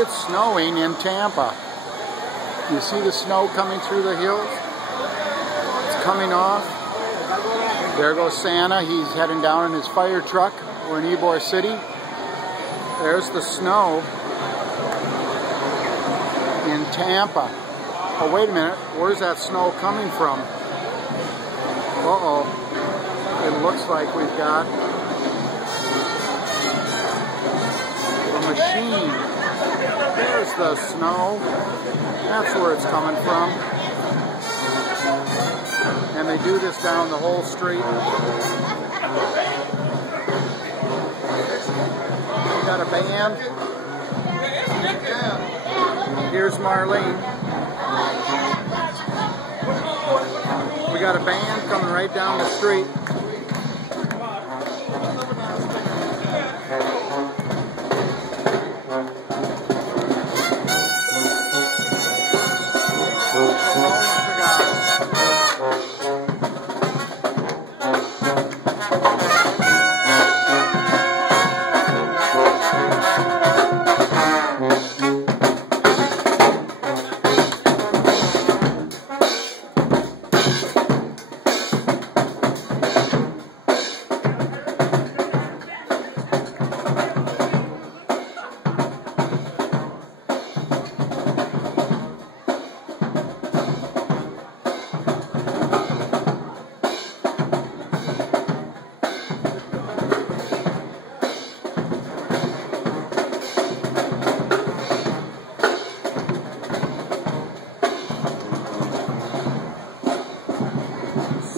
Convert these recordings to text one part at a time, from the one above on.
It's snowing in Tampa. You see the snow coming through the hills? It's coming off. There goes Santa. He's heading down in his fire truck. We're in Ybor City. There's the snow in Tampa. Oh, wait a minute. Where's that snow coming from? Uh-oh. It looks like we've got a machine. There's the snow. That's where it's coming from. And they do this down the whole street. We got a band. Here's Marlene. We got a band coming right down the street.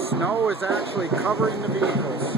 Snow is actually covering the vehicles.